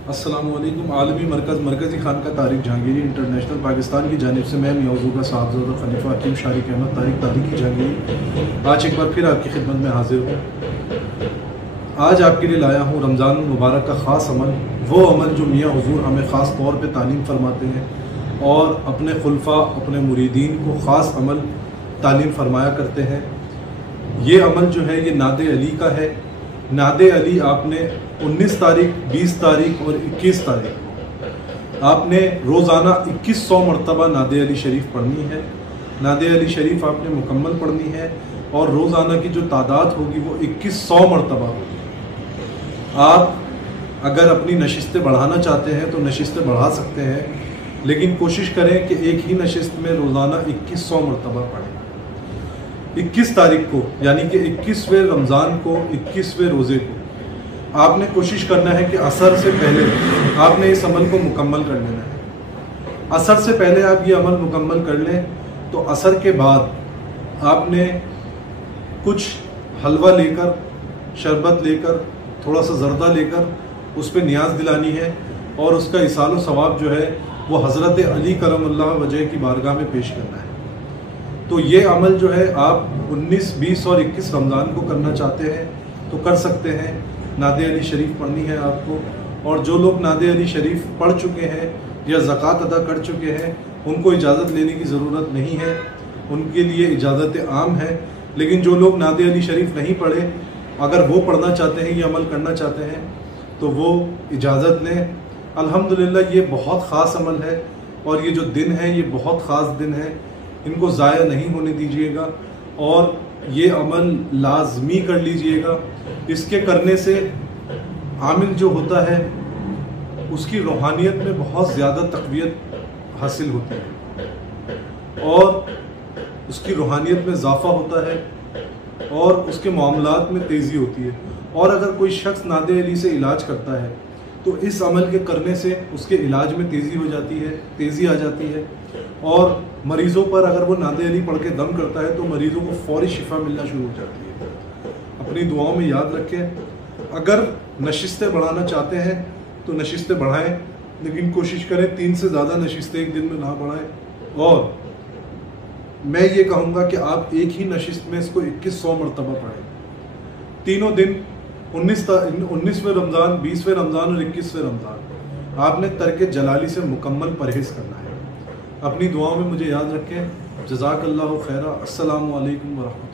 अस्सलामुअलैकुम। आलमी मरकज़ी खानका तारिक जहांगीरी इंटरनेशनल पाकिस्तान की जानिब से मैं मियाँ का साहबजादा खलीफा हकीम शारिक अहमद तारिक जहांगीरी आज एक बार फिर आपकी खिदमत में हाजिर हूँ। आज आपके लिए लाया हूँ रमज़ान मुबारक का ख़ास अमल, वो अमल जो मियाँ हुज़ूर हमें ख़ास तौर पे तालीम फरमाते हैं और अपने खुलफा अपने मुरीदीन को ख़ास अमल तालीम फरमाया करते हैं। ये अमल जो है ये नादे अली का है। नादे अली आपने 19 तारीख, 20 तारीख और 21 तारीख आपने रोज़ाना 2100 मरतबा नादे अली शरीफ पढ़नी है। नादे अली शरीफ आपने मुकम्मल पढ़नी है और रोज़ाना की जो तादाद होगी वो 2100 मरतबा होगी। आप अगर अपनी नशिस्तें बढ़ाना चाहते हैं तो नशिस्तें बढ़ा सकते हैं, लेकिन कोशिश करें कि एक ही नशिस्त में रोज़ाना 2100 मरतबा पढ़ें। 21 तारीख को यानी कि 21वें रमज़ान को, 21वें रोज़े को आपने कोशिश करना है कि असर से पहले आपने इस अमल को मुकम्मल कर लेना है। असर से पहले आप ये अमल मुकम्मल कर लें तो असर के बाद आपने कुछ हलवा लेकर, शरबत लेकर, थोड़ा सा ज़र्दा लेकर उस पर नियाज़ दिलानी है और उसका इसाल व सवाब जो है वो हज़रत अली करमल्लाहु वजह की बारगाह में पेश करना है। तो ये अमल जो है आप 19, 20 और 21 रमज़ान को करना चाहते हैं तो कर सकते हैं। नादे अली शरीफ पढ़नी है आपको, और जो लोग नादे अली शरीफ पढ़ चुके हैं या ज़कात अदा कर चुके हैं उनको इजाज़त लेने की ज़रूरत नहीं है, उनके लिए इजाज़त आम है। लेकिन जो लोग नादे अली शरीफ नहीं पढ़े, अगर वो पढ़ना चाहते हैं, ये अमल करना चाहते हैं तो वो इजाज़त लें। अल्हम्दुलिल्लाह ये बहुत ख़ास अमल है और ये जो दिन है ये बहुत ख़ास दिन है, इनको ज़ाया नहीं होने दीजिएगा और ये अमल लाजमी कर लीजिएगा। इसके करने से आमिल जो होता है उसकी रूहानियत में बहुत ज़्यादा तक़वियत हासिल होती है और उसकी रूहानियत में इजाफ़ा होता है और उसके मामलात में तेज़ी होती है। और अगर कोई शख्स नादे अली से इलाज करता है तो इस अमल के करने से उसके इलाज में तेज़ी हो जाती है, तेज़ी आ जाती है। और मरीज़ों पर अगर वो नादे अली पढ़ के दम करता है तो मरीज़ों को फ़ौरी शिफा मिलना शुरू हो जाती है। अपनी दुआओं में याद रखें। अगर नशिस्तें बढ़ाना चाहते हैं तो नशिस्तें बढ़ाएं, लेकिन कोशिश करें 3 से ज़्यादा नशिस्तें एक दिन में ना बढ़ाएं। और मैं ये कहूँगा कि आप एक ही नशिस्त में इसको 2100 मरतबा पढ़ें तीनों दिन। 19वें रमज़ान, 20वें रमज़ान और 21वें रमज़ान आपने तर्क जलाली से मुकम्मल परहेज़ करना है। अपनी दुआओं में मुझे याद रखें। जज़ाकल्लाहु खैरा। अस्सलामु अलैकुम व रहमतुल्लाह।